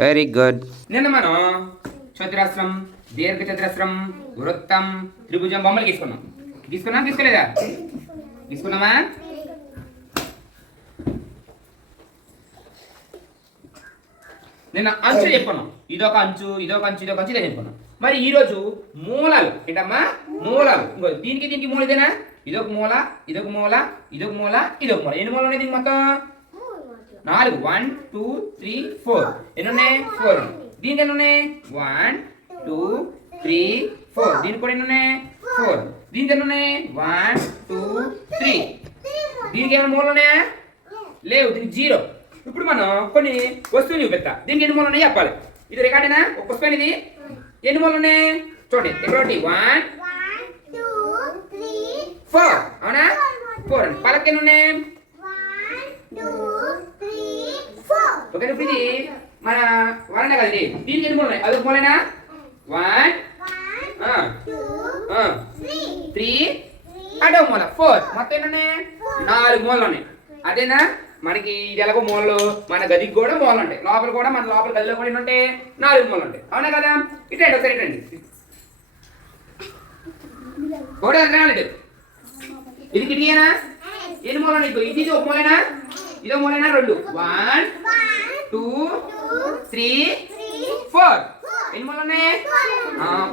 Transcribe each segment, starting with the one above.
Very good. నిన్న మనం చతురస్రం, దీర్ఘ చతురస్రం, వృత్తం, త్రిభుజం బొమ్మలు తీసుకోలేదా? తీసుకున్నామా? నిన్న అంచు చెప్పుకున్నాం. ఇదొక అంచు, ఇదొక అంచు, ఇదొక అంచు, ఇదే చెప్పుకున్నాం. మరి ఈరోజు మూలాలు ఏంటమ్మా? మూలాలు. ఇంకో దీనికి మూల ఇదేనా? ఇదొక మూల, ఇదొక మూల, ఇదొక మూల, ఇదొక మూల. ఎన్ని మూలలు ఉన్నాయి దీనికి మొత్తం? 4. 1 2 3 4. ఎన్ని ఉన్నాయి? 4. దీనికి ఎన్ని ఉన్నాయి? 1 2 3 4. దీనికి కూడా ఎన్ని ఉన్నాయి? 4. దీనికి ఎన్ని ఉన్నాయి? 1 2 3. దీనికి ఏమైనా మూలలు ఉన్నాయా? లేవు. దీనికి 0. ఇప్పుడు మనం కొన్ని వస్తువులు చూపిస్తా. దీనికి ఎన్ని మూలలు ఉన్నాయి చెప్పాలి. ఇది రికార్డేనా? ఒక పుస్తకం ఇది. ఎన్ని మూలలు ఉన్నాయి చూడండి. ఇక్కడ 1 2 3 4. అవునా? 4. పలక ఎన్ని ఉన్నాయి? 1 2 3 4. ఓకే. ఇప్పుడు ఇది మన వరణ కదా ఇది. దీనికి ఎన్ని మూలలు ఉన్నాయి? అదొక మూలనా? 1 2 3 అటో మూల 4. మొత్తం ఎన్ని ఉన్నాయి? 4 మూలలు ఉన్నాయి. అదేనా? మనకి ఇది ఎలాగో మూలలు, మన గదికి కూడా మూలలు ఉంటాయి. లోపల కూడా మన లోపల గదిలో కూడా ఏంటంటే 4 మూలలు ఉంటాయి. అవునా కదా? ఇటండి ఒకసారి ఇటండి. ఒకటే రాలేదు. ఇది కిటికీనా? ఎన్ని మూలలు ఉన్నాయి? ఇది ఒక మూలనా? ఇదో మూలనా? 2 1 2 3 4. ఎన్ని మూలలు ఉన్నాయి?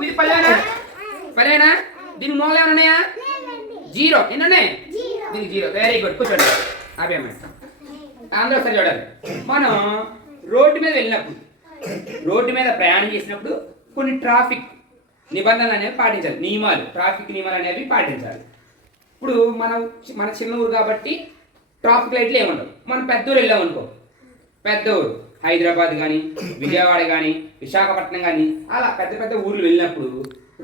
ఇది పల్లెనా? దీనికి మూలలు ఏమైనా ఉన్నాయా? 0. ఎన్ని ఉన్నాయి? దీనికి 0. Very good. కూర్చోండి. అభ్యమ్మ అందరూ ఒకసారి చూడాలి. మనం రోడ్డు మీద వెళ్ళినప్పుడు, రోడ్డు మీద ప్రయాణం చేసినప్పుడు కొన్ని ట్రాఫిక్ నిబంధనలు అనేవి పాటించాలి. ట్రాఫిక్ నియమాలు అనేవి పాటించాలి. ఇప్పుడు మన చిన్న ఊరు కాబట్టి ట్రాఫిక్ లైట్లు ఏముండవు. మనం పెద్ద ఊరు వెళ్ళాం అనుకో, పెద్ద ఊరు హైదరాబాద్ కానీ, విజయవాడ కానీ, విశాఖపట్నం కానీ, అలా పెద్ద పెద్ద ఊర్లు వెళ్ళినప్పుడు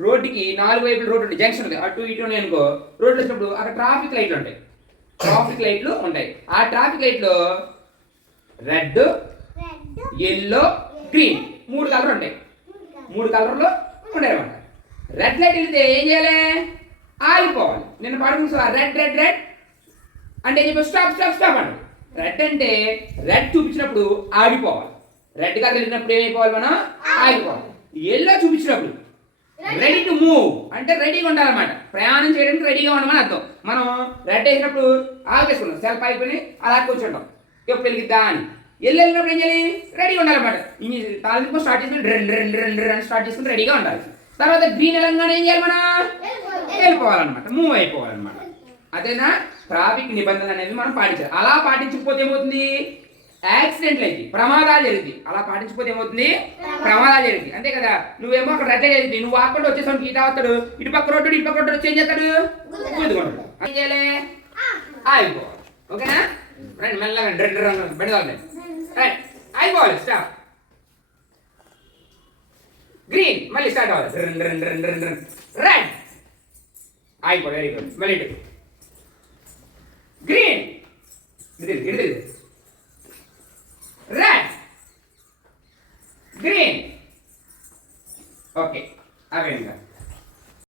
రోడ్డుకి 4 వైపులు రోడ్డు ఉంటాయి. జంక్షన్ ఉంటుంది, అటు ఇటు ఉన్నాయి అనుకో. రోడ్లు వచ్చినప్పుడు అక్కడ ట్రాఫిక్ లైట్లు ఉంటాయి. ఆ ట్రాఫిక్ లైట్లో రెడ్, ఎల్లో, గ్రీన్ 3 కలర్ ఉంటాయి. 3 కలర్లు ఉంటాయి అనమాట. రెడ్ లైట్ వెళ్తే ఏం చేయాలి? ఆగిపోవాలి. నిన్న పాడుకున్నా రెడ్ రెడ్ రెడ్ అంటే ఏం చెప్పి స్టాప్ అండి. రెడ్ అంటే రెడ్ చూపించినప్పుడు ఆగిపోవాలి. రెడ్ కలర్ వెళ్ళినప్పుడు ఏమైపోవాలి? మనం ఆగిపోవాలి. ఎల్లో చూపించినప్పుడు రెడీ టు మూవ్ అంటే రెడీగా ఉండాలన్నమాట. ప్రయాణం చేయడానికి రెడీగా ఉండమని అర్థం. మనం రెడ్ వేసినప్పుడు ఆగేసుకున్నాం, సెల్ఫ్ అయిపోయి అలా కూర్చుంటాం, ఎప్పుడు వెలిగిద్దా అని. వెళ్ళినప్పుడు ఏం చేయాలి? రెడీగా ఉండాలన్నమాట. తాలింపు స్టార్ట్ చేసుకుని రెండు స్టార్ట్ చేసుకుని రెడీగా ఉండాలి. తర్వాత గ్రీన్ వెళ్ళంగానే ఏం చేయాలి? మనం వెళ్ళిపోవాలన్నమాట, మూవ్ అయిపోవాలన్నమాట. అదేనా? ట్రాఫిక్ నిబంధనలు అనేవి మనం పాటించాలి. అలా పాటించకపోతే ఏమవుతుంది? యాక్సిడెంట్లు అయితే, ప్రమాదాలు జరుగుతాయి. అలా పాటించకపోతే ఏమవుతుంది? ప్రమాదాలు జరుగుతాయి. అంతే కదా? నువ్వేమో అక్కడ రెడ్ జరుగుతుంది, నువ్వు ఆకుండా వచ్చేసాను గీత అవుతాడు, ఇటు పక్క రోడ్డు వచ్చి ఏం చేస్తాడు? గుద్దుకుంటాడు. ఏం చేయాలి? ఆగిపోవాలి. ఓకేనా? రండి మెల్లగా పెడదాం. అయిపోవాలి. స్టాప్. గ్రీన్ మళ్ళీ స్టార్ట్ అవ్వాలి. రెడ్ అయిపోవాలి. Very good. మళ్ళీ ఇటు గ్రీన్, రెడ్, గ్రీన్. ఓకే. అవేంగా